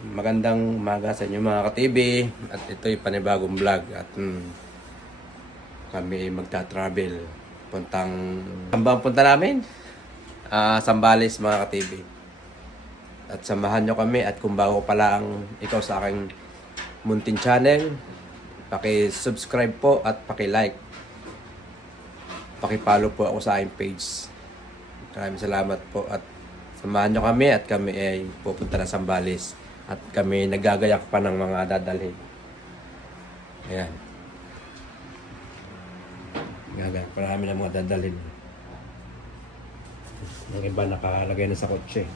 Magandang umaga sa inyo mga ka-TV. At ito'y panibagong vlog. At kami magta-travel. Saan ba ang punta namin? Zambales mga ka-TV. At samahan nyo kami. At kung bago pala ang ikaw sa aking muntin channel, paki-subscribe po at paki-like. Paki-follow po ako sa aking page. Maraming salamat po. At samahan nyo kami at kami ay pupunta na Zambales. At kami nagagayak pa ng mga dadalhin. Ayan. Nagagayak pa namin ng mga dadalhin. Yung iba nakalagay na sa kotse.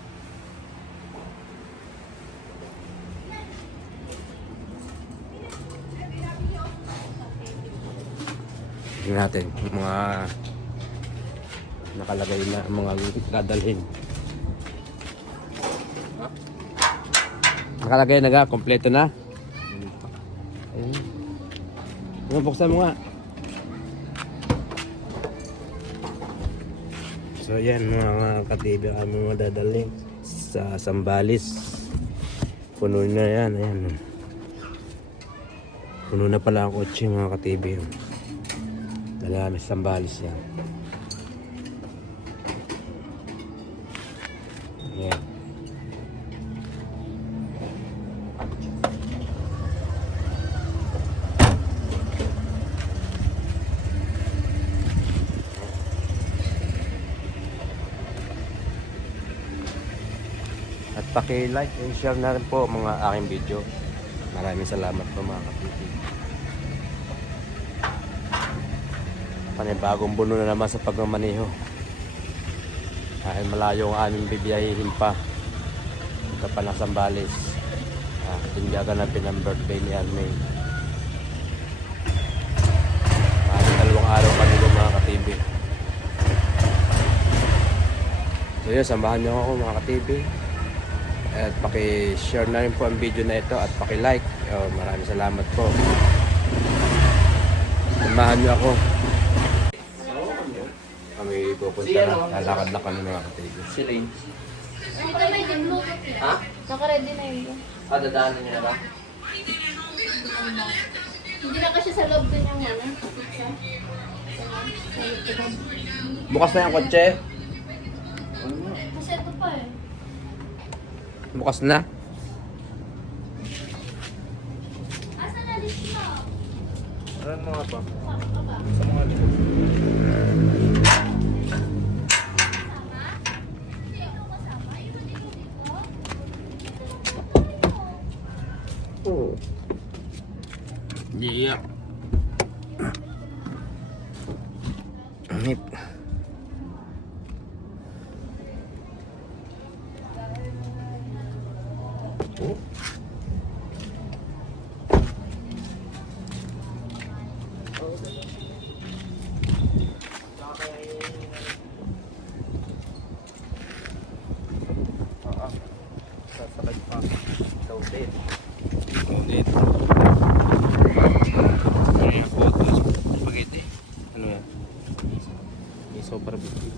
Tingnan natin yung mga nakalagay na mga dadalhin. Nakalagay na ga, kompleto na. Ayun. Buksan mo nga. So yan mga ka-TV, kami mga dadalhin sa Zambales. Puno na yan, ayan. Puno na pala ang kotse mga ka-TV. Dala kami sa Zambales yan. Ayan. At paki-like and share na rin po mga aking video. Maraming salamat po mga kapitid. Panibagong buno na naman sa pagmamaneho. Dahil malayo ang aming bibiyahihin pa. Punta pa ng Zambales. Tindiyagan natin ang birthday ni Armay. Dalawang araw kami doon mga ka-TV. So yun, samahan nyo ako mga ka-TV. At paki-share na rin po ang video na ito at paki-like. Maraming salamat po. Samahan niyo ako. Kami pupunta na. Lalakad na kami mga ka-TV. Si Lane. Ito na yung Bluetooth niya. Ha? Naka-ready na yun. Dadaanan niya na ba? Hindi na kasi sa loob din yung ano. Bukas na yung kotse. Kasi ito pa eh. Bukas na. Asa na list mo? Ano mga pa? Sa ba? Sa mga likod. Kasama? Hindi ako kasama. Iwan dito dito. Oo. Yeah. Hip. Oh. Sasakay pa. Daw din. Ulit. Ano yung photos? Spaghetti. Ano yan? Miso barbecue.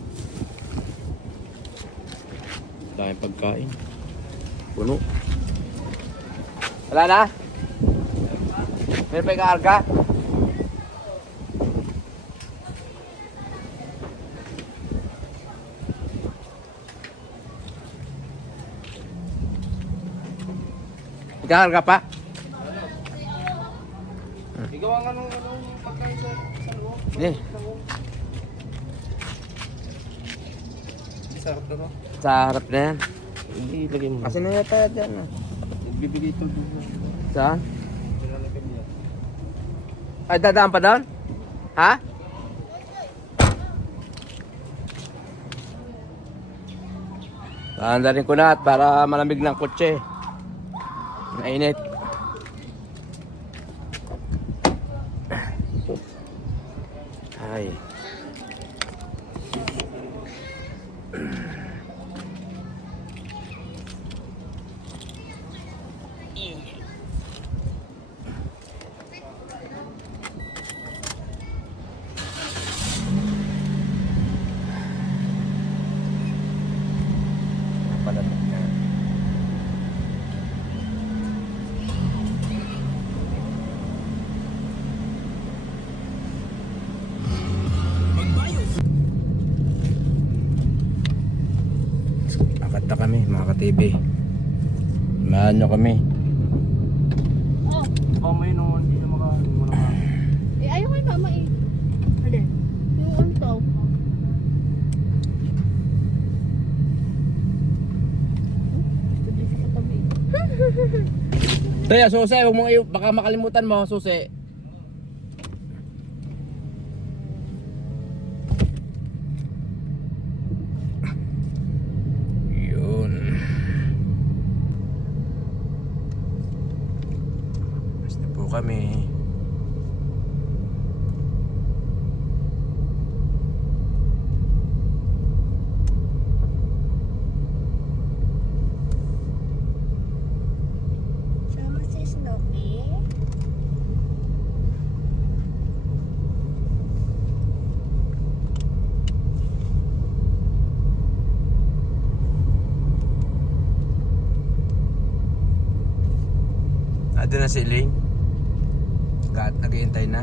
Dahil pagkain. Puno. Wala na? Meron pa yung kaarga? Ikaarga pa? Igawa nga nung pagkain sa loob. Hindi. Sarap na no? Sa harap na yan. Hindi, lagay mo. Kasi nangyatat yan. Bibigay ito dito. Saan? Pinalagay niya. Ay, dadaan pa doon? Ha? Paandarin ko na at para malamig ng kotse. Mainit. Ay. Lakad na kami mga ka-TV. Samahan nyo kami. Oh, may nung hindi na hindi mo na Eh, ayaw kay mama eh. Alin? Yung untaw. Toya, susi, huwag mong baka makalimutan mo, susi. Yun. Basta po kami. Sama si Snoopy. Ado na si Ling. Naghihintay na.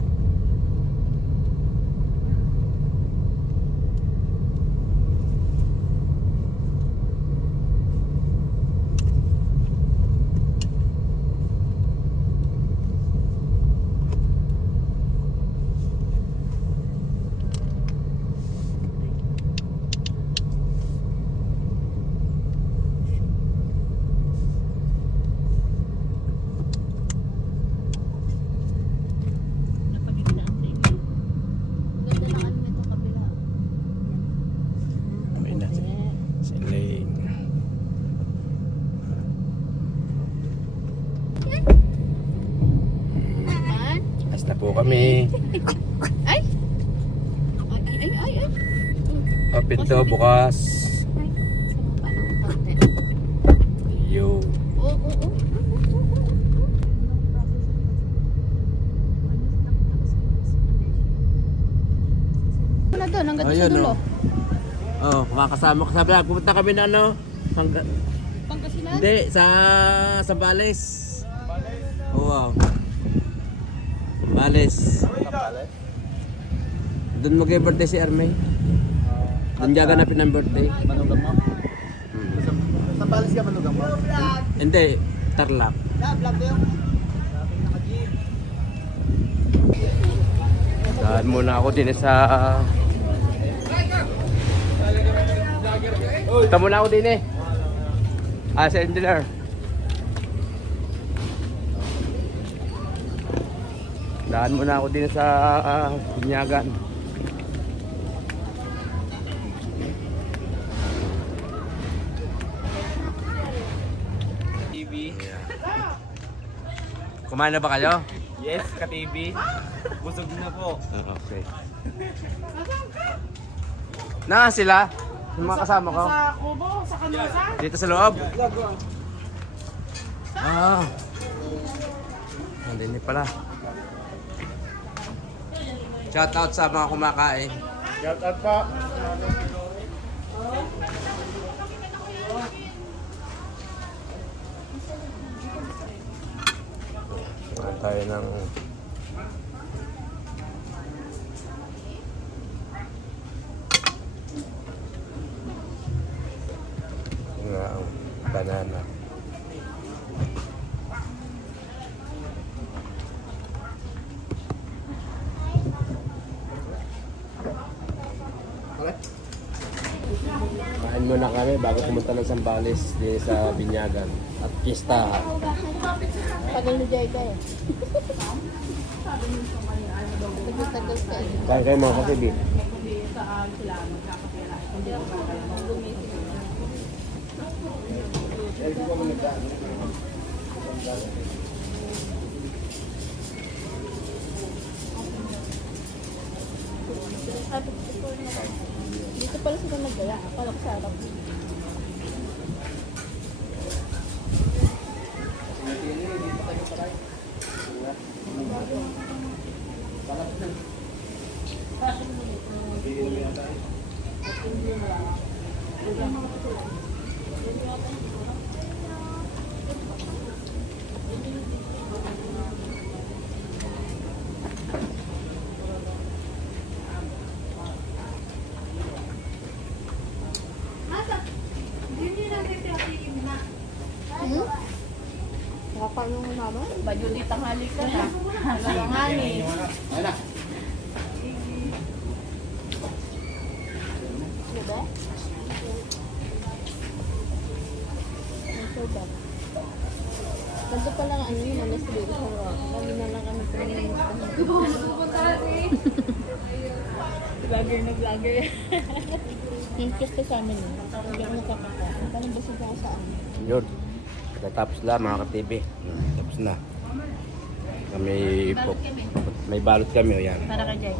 Ganda ng ano nito kabila. Ayun na si Ling. Man? Basta po kami. Ay! Ay! O, pinto bukas. Ay, sama pa ng konti. Yo. Oo. Wala doon, hanggang sa Ayun, dulo. Oh, kumakasama ko sa vlog. Pupunta kami na ano? Pangasinan? Hindi, sa Sambales. Oh, wow. Sambales. Doon mag-birthday si Armay. Doon gaganapin ang birthday. Manugang mo? Sa balis ka manugang mo? Hindi, Tarlac. Vlog ko yung naka-jeep. Daan muna ako din sa... Ito muna ako din sa engineer. Daan muna ako din sa Binyagan. TV. Kumain na ba kayo? Yes, ka-TV. Busog na po. Okay. Na sila? Yung mga kasama ko? Sa Kubo, sa Kanasa. Dito sa loob? Nandini pala. Shout out sa mga kumakain. Shout out po. Kumain tayo ng... banana. Kain muna kami bago pumunta ng Sambales din sa Binyagan at Kista. Tagal na dyan kayo. Tagal ka. Kaya kayo mga kasibi. Dito pala sila nagdala. Akala ko sa harap. paano mo naman? Badyo di tanghali ka na. Nalangani. Diba? Ang soda. Ganito pa lang ano yung malas dito sa rock. Lagi na lang kami Vlogger na vlogger. Interest ka sa amin eh. Hindi ako nakakaka. Parang basig ako sa amin. Yun. Tapos na mga ka-TV. Tapos na. May balot kami. O yan. Para kay Jai.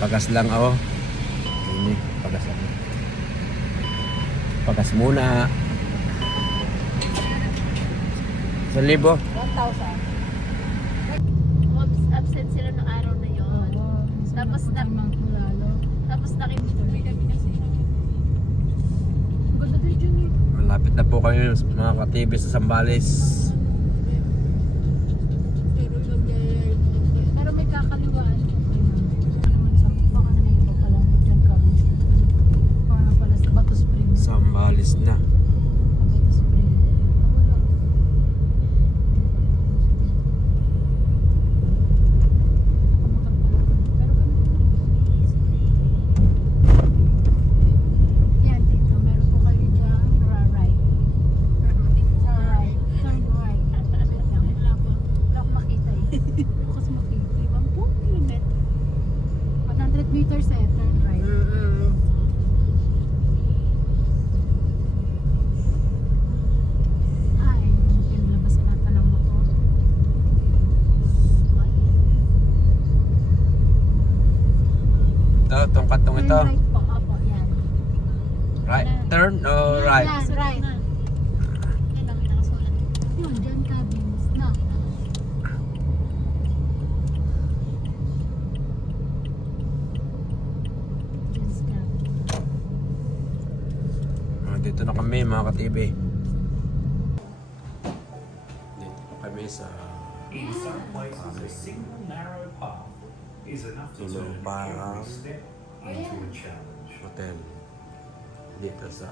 Pagas lang ako. Ini, pagas lang. Pagas muna. 1,000. 1,000. Absent sila ng araw na yon. Tapos nakikituloy kami kasi. Ganda din dyan eh. Malapit na po kayo mga ka-TV sa Sambales. Pero may kakaliwaan. Baka na may iba pala dyan kami. Baka na pala sa Bato Spring. Sambales na. Bato Spring. Yan dito, meron po kayo dyan right. Right. Turn right. Wala ko makita eh. Bukas makita. Ibang po kilometer. 100 meters eh, turn right. Ay, pinalabas na natin ang motor. Ito, itong katong ito. Turn right po, opo, yan. Right. Turn o right? Yan, right. Yan ang nakasulat. Yun, dyan cabins na. Dyan's cabins. Dito na kami mga ka-TV. Dito na kami sa In some places, a single narrow path is enough to turn every step into a challenge. hotel. Dito sa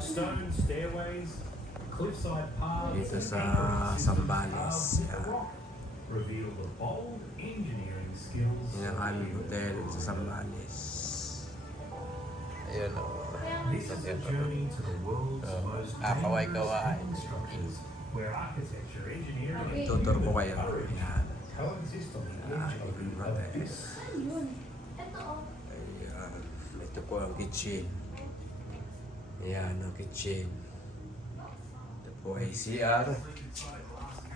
Stone stairways, cliffside paths, Dito sa and Sambales, carved in the yeah. rock reveal the bold engineering skills. Yan ang aming hotel sa Sambales. Ayun o. This is a journey to the world's most kaway-kaway. dangerous structures, where architecture, engineering, and Tutor ko human kayo. courage Yan. coexist on the edge of Aming the hotel. abyss. Ayan. Ito po ang kitchen. Ayan ang kitchen. Ito po ay CR.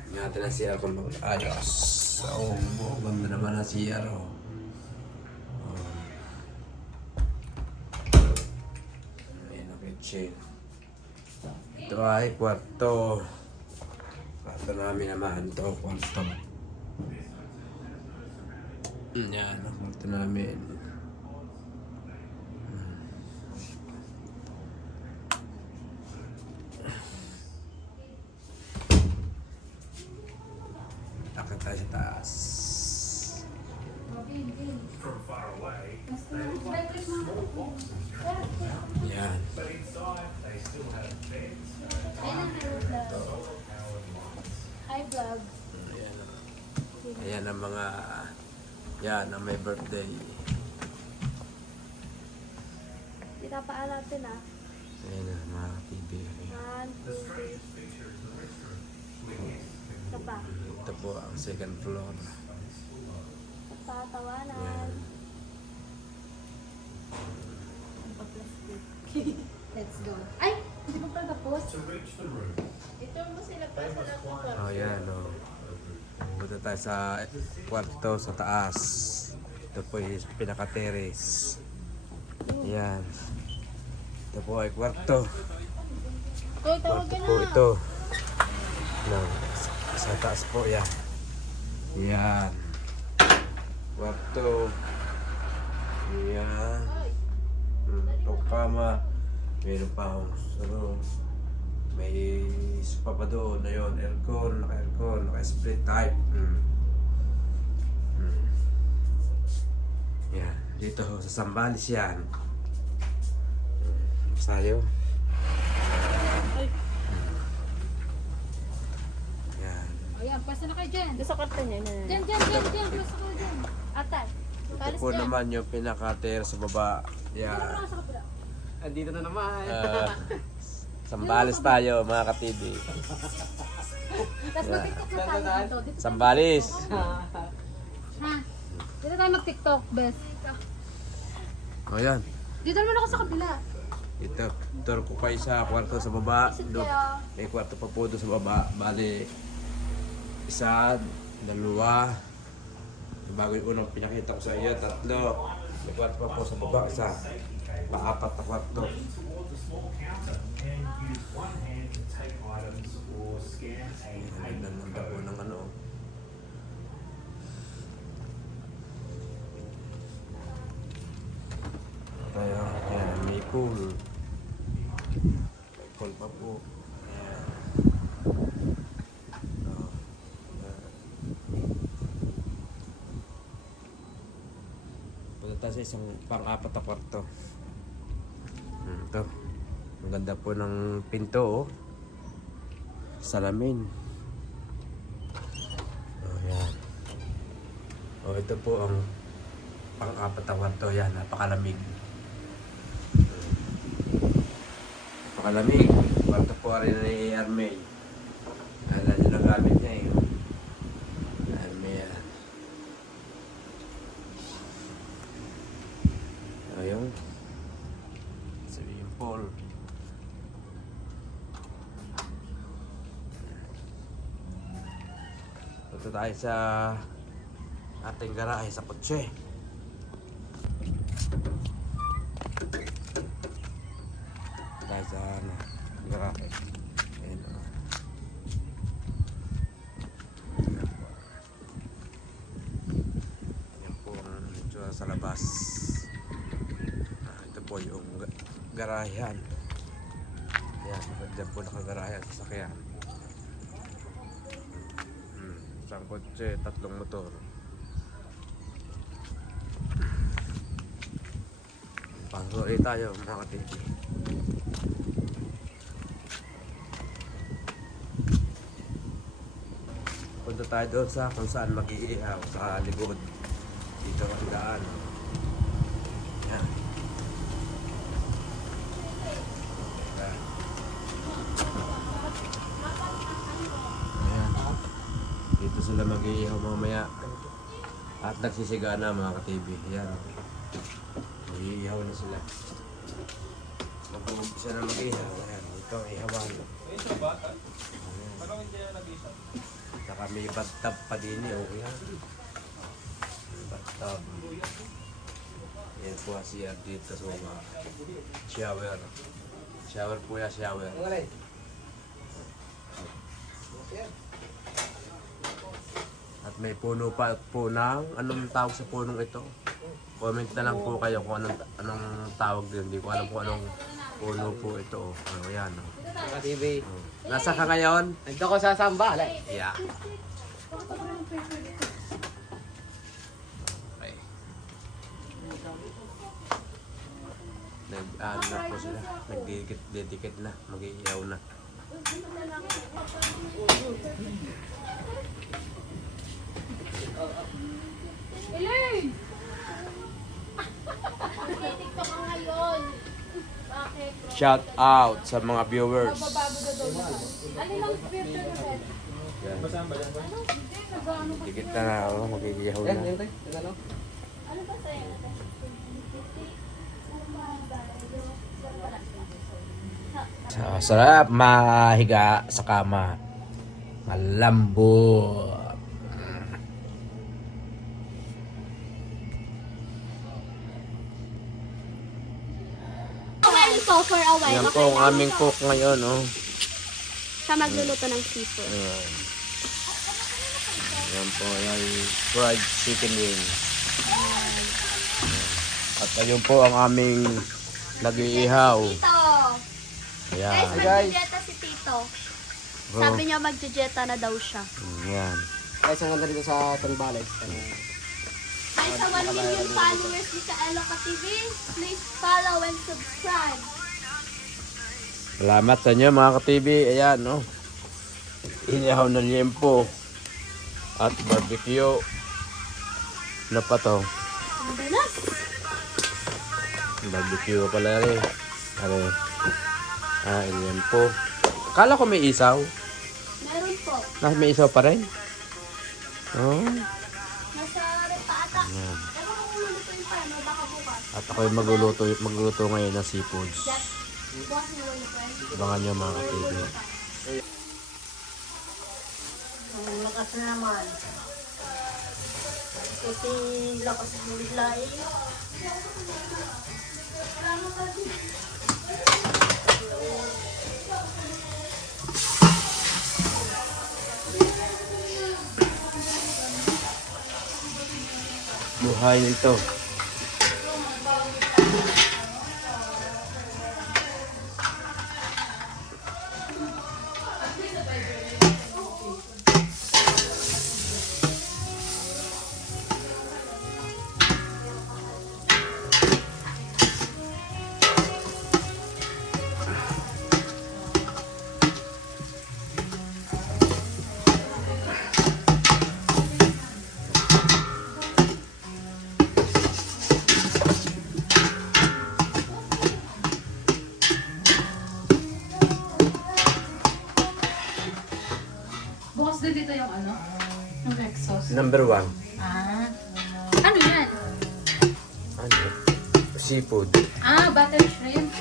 Tingnan natin ang CR kung ayos. So, ganda naman ang CR. Oh. Ayan ang kitchen. Ito ay kwarto. Kwarto namin naman. Ito kwarto. Yan ang kwarto namin. Takot tayo sa taas. From far away, they look like small boxes, Yan. but inside they still have beds, solar-powered lights. Hi vlog. Ayan. Ayan ang mga... Yan ang may birthday. Tinapaan natin ah. Ayan ang mga TV. 1, 2, 3. Ito pa. Ito po ang second floor. Tatawanan. Yan. Let's go. Ay! Hindi mo pa tapos? To reach the room, Ito mo sila pa sa lahat ng kwarto. Oh, yan o. Punta tayo sa kwarto sa taas. Ito po yung pinaka-terrace. Yan. Ito po ay kwarto. Koy, tawag ka Kwarto na. po ito. No, sa taas po yan. Yan. Kwarto. Yan. Itong kama. Meron pa akong saro. May spa pa doon na yun. Aircon, naka-aircon, naka-split type. Yan. Dito sa Sambales yan. Sayo. Ayan, pwesta na kayo dyan. Doon sa kwarto niya na. Dyan, pwesta kayo dyan. Atay. Ito po naman yung pinaka-tier sa baba. Yeah. Andito na naman. Sambales tayo mga ka-TV. Tapos mag-tiktok na tayo dito. Dito Sambales. Ha? Dito tayo mag-tiktok, best. O yan. Dito naman ako sa kabila. Ito, tour ko kayo sa kwarto sa baba. Doon, may kwarto pa po doon sa baba. Bali, isa, dalawa. Bago yung unang pinakita ko sa iyo, tatlo. May kwarto pa po sa baba. Isa, paapat na kwarto. Towards a small counter and use one hand to take items or scan a Ay, payment nanda po code. ng ano. Kaya, yan, may pool. May pool pa po. Ayan. Oh, ayan. Punta tayo sa isang pang-apat na kwarto. Ito. Ang ganda po ng pinto, oh. Salamin. Oh, yan. Oh, ito po ang pang-apat na kwarto. Yan, napakalamig. Napakalamig. Kwarto po rin ni Armey. Alam nyo na gamit niya eh. Armey yan. Ayun. Swimming pool. Punta tayo sa ating garahe sa kotse. Tayo sa ano, garahe. Ayan o. Ayan po ang itsura sa labas. Ito po yung garahehan. Ayan, dyan po nakagarahe ang sasakyan. Isang kotse, tatlong motor. Pangsulit tayo mga ka-TV. Punta tayo doon sa kung saan mag-iihaw sa likod. Dito ang daan. Yan. Dito sila mag-iihaw mamaya. At nagsisiga na mga ka-TV. Yan. Mag-iihaw na sila. Mag-uumpisa na mag-iihaw. Ayan. Ito ang ihawan. Ito ba? Parang hindi na nag-isa. Saka may bathtub pa din eh. Okay yan. May bathtub. Yan po ang CR dito sa mga shower. Shower po yan, shower. At may puno pa po ng anong tawag sa punong ito. Comment na lang po kayo kung anong tawag din. Hindi ko alam kung anong puno po ito. Ano yan. Mga TV. Nasa ka ngayon? Nandito ko sa Sambales. Yeah. Okay. Nag-ano na po sila. Nag-dedicate na. Mag-iiyaw na. Elaine! TikTok ka ngayon. Bakit? Shout out sa mga viewers. Babago na daw na. Ano lang filter na red? Yan. Basaan ba yan? Hindi, nag-ano pa. Dikit na na ako. Mag-iiyaw Yan, na. yan tayo. Yan ano? Ano ba sa'yo natin? Sarap mahiga sa kama. Malambot. Away ito for a while. Yan po ang aming cook ngayon. Oh. Siya magluluto ng seafood. Ayan. Yan po yung fried chicken wings. At ayun po ang aming nag-iihaw. Tito! Ayan. Mag-jeta si Tito. Oh. Sabi niya mag-jeta na daw siya. Ayan. Guys, ang ganda dito sa Sambales. Ay, sa 1 million followers ni Kaeloka TV, please follow and subscribe. Salamat sa inyo mga ka-TV. Ayan, no. Inihaw na liempo. At barbecue. Ano pa to? Ang bilas. Barbecue pala rin. Ano? Yan po. Kala ko may isaw. Meron po. May isaw pa rin? Oh. Nasa rep pa ata. Ayan. Ewan ko kung lulutuin pa. No? Baka bukas. At ako'y magluluto ngayon ng seafoods. Bukas na lulutuin. Abangan nyo mga ka-TV. Ang lakas na naman. Kasi lakas ng biglain. Buhay ito. Bukas din dito yung ano? Yung exhaust. Number 1. Ah. Ano yan? Ano? Seafood. Ah, butter shrimp.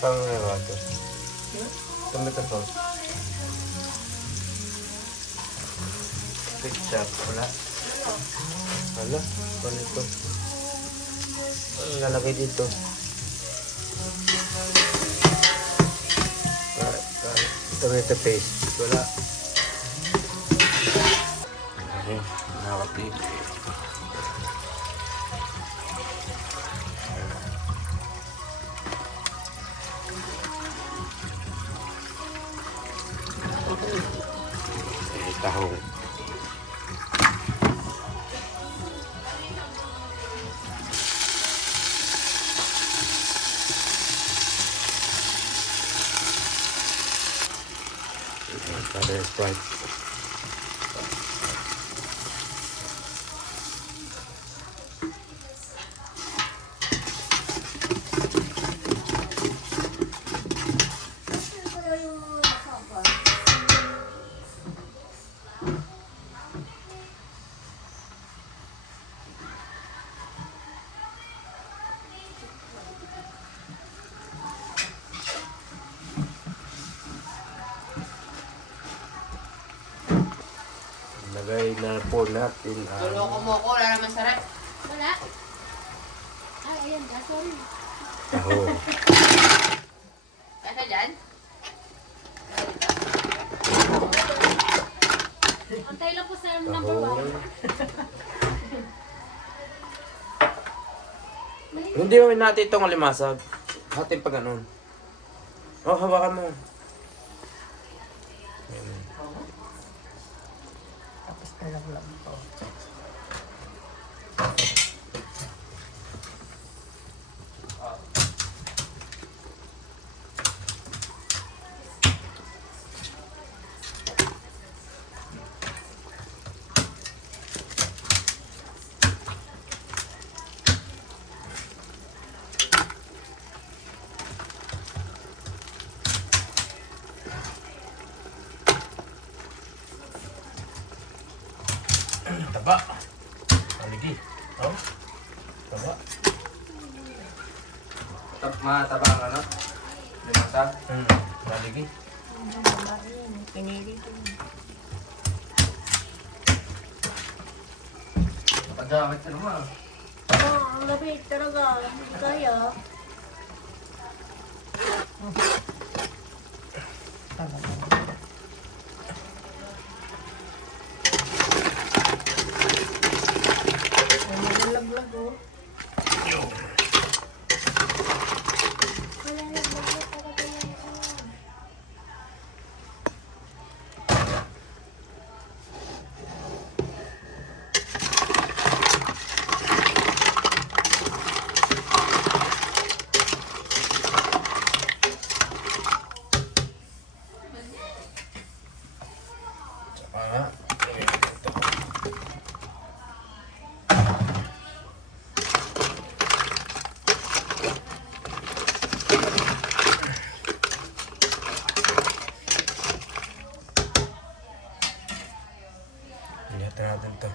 Pang ano ito? Tomato sauce. Ketchup. Wala. Wala. Ano ito? Ano lalagay dito? Tomato paste. Wala. Okay. Nakakapit. Tahong. Butter Sprite. Lagay na po natin ang Loko mo ko, wala naman sarap. Wala. Ay, ayan. Sorry. tahong. Kaya dyan? Antay lang po sa number 1. Tahong. Hindi mo natin itong alimasag. Atin pa ganun. Oh, hawakan mo. Tapos talaglag ko. Taba. Aligi. Oh. Taba. Mataba ang ano? Limasa? Aligi. Nakadamit ka naman. Oo, ang lapit talaga. Hindi kaya. Nalaglag oh. Wala nalaglag talaga yan. Tsaka nga. Lihat natin to.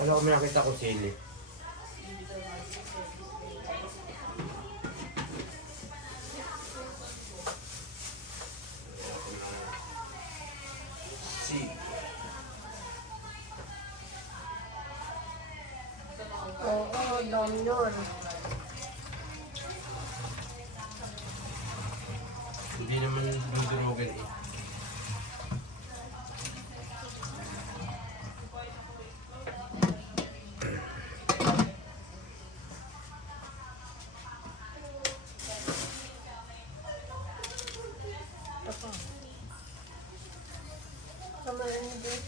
Wala ko may nakita ko sili. Oo, doon yun. Hindi naman dudurugin eh. Kamarin mo din.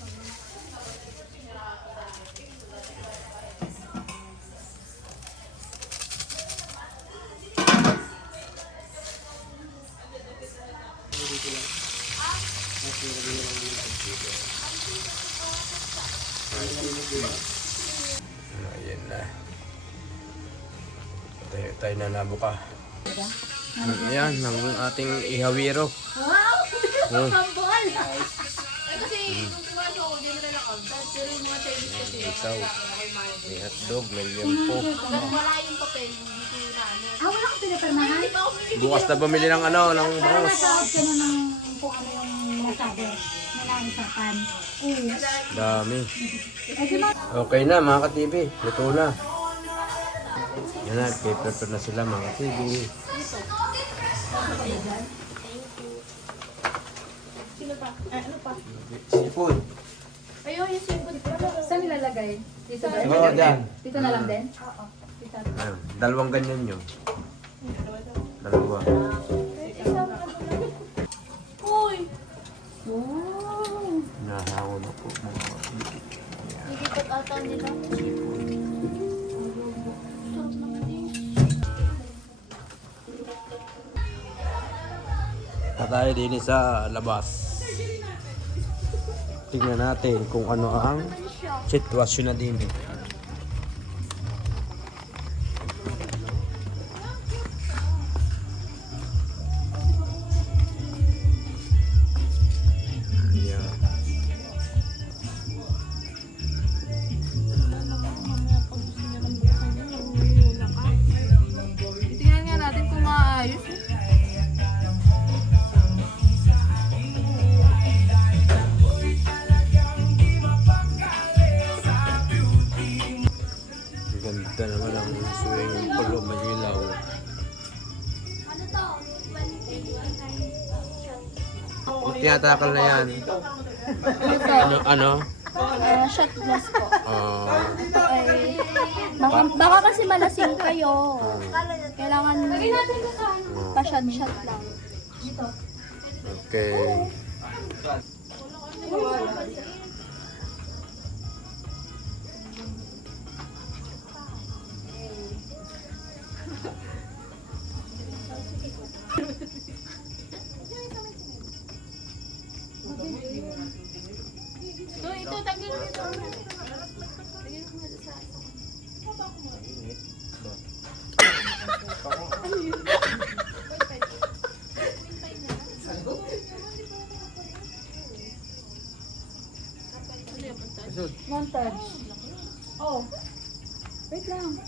Ayan na. Tayo na nabuka. Ayan, ng ating ihawiro. Wow! Kambol! Kasi nung pumasok ako, di na nakagdad. Pero yung mga Chinese kasi, Isaw. May hotdog, may limpo. hanggang wala yung papel, hindi ko namin. Wala kang pinapirmahan? Hindi pa ako bumibili. Bukas na bumili ng ano, ng Para bangus. masaot ka na ng kung ano yung nasabi. Nalanisapan. Dami. Eh, di ba? Okay na mga ka-TV, luto na. Yan na, prepare na sila mga ka-TV. Sino pa? Ano pa? Seafood. Ayun, yung sipod pa. Saan nilalagay? Dito ba? Oo, dyan. Dito na lang din? Oo. Dito. Ayun, dalawang ganyan yun. Dalawa. Uy! Wow! Nahangon ako mga ka-TV. Hindi pa ata nila. Seafood. Sarap naman eh. Tayo din sa labas. Tingnan natin kung ano ang sitwasyon na din. Tingnan nga natin kung maayos. Ganda naman ang swimming pool o magilaw. Tinatakal na yan. Ano? Shot glass po. Ito ay... Baka kasi malasing kayo. Kailangan pa-shot lang. Okay. So, ito, tagil mo ito. Montage. Oh. Wait lang.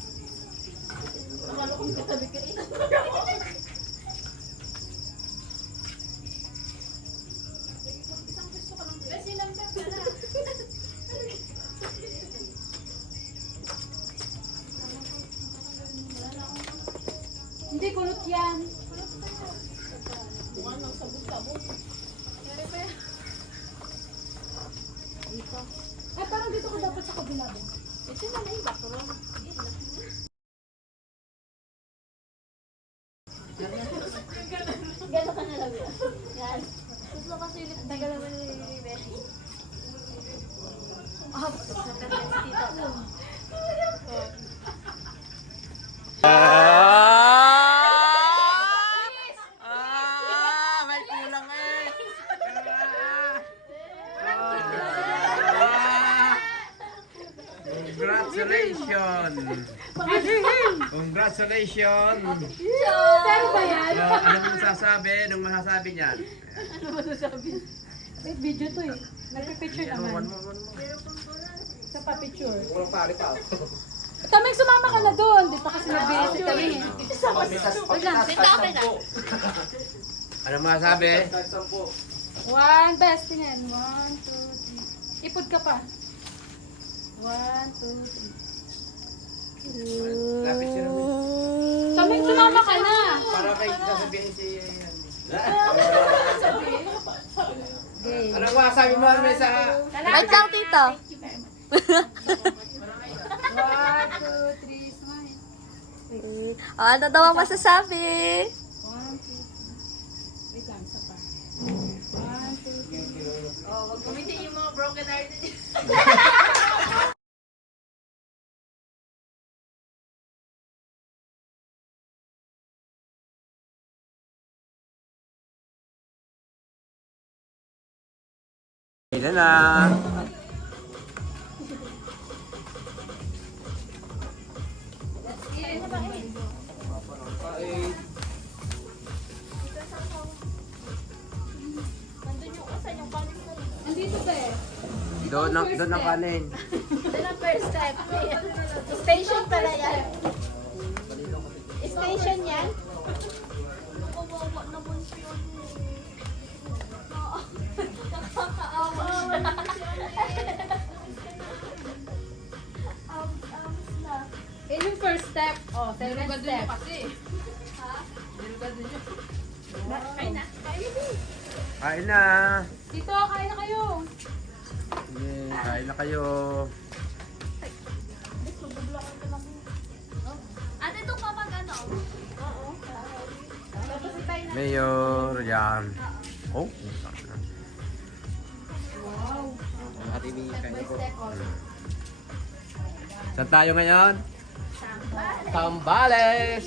Hindi, kulot yan. Ay, parang dito ko dapat sa kabila ba? Ito na yung background. Gano'n ka na lang yan. Yan. Gusto kasi ulit tagal naman ni Beshi. Ah, sa tito. May kulang eh. Congratulations! Congratulations! Pero ba yan? Anong masasabi? Anong masasabi niyan? Ano masasabi? Wait, video to eh. Nagpipicture naman. One more. Sa pa-picture. Walang pari pa. Tamig, sumama ka na doon. Di pa kasi nag-visit kami eh. Wait lang, may kape na. Anong masasabi? Kahit 10. One, best tingin. 1, 2, 3. Ipod ka pa. 1, 2, 3. Lapit siya namin. Tamig, sumama ka na. Para kay sasabihin si... Anong masasabi mo namin sa... Wait lang, tito. 1, 2, 3, smile. Ano daw ang masasabi? 1, 2. Wait lang, isa pa. 1, 2, 3. Oh, wag gumitin yung mga broken hearted. Ilan na? Nandito ba eh? Doon ang kanin. Ito na first step. Station pala yan. Station yan? Kawawa naman siya. Nakakaawa siya. Yun yung first step. Oh, second step. Kain na. Dito, kain na kayo. Sige, kain na kayo. Ate, ito pa pag ano? Oo. Mayor, yan. Oh, Wow. Step by step. Oh. saan tayo ngayon? Tambales!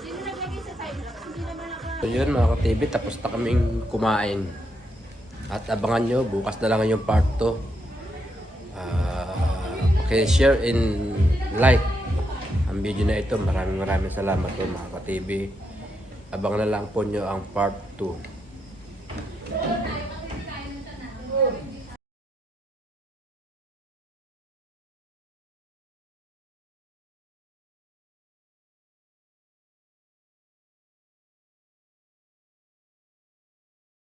Sino naglagay sa time lapse? Hindi naman ako. So yun mga ka-TV, tapos na kaming kumain. At abangan nyo, bukas na lang yung part 2. Okay, share and like ang video na ito. Maraming salamat po mga ka-TV. Abangan na lang po nyo ang part 2.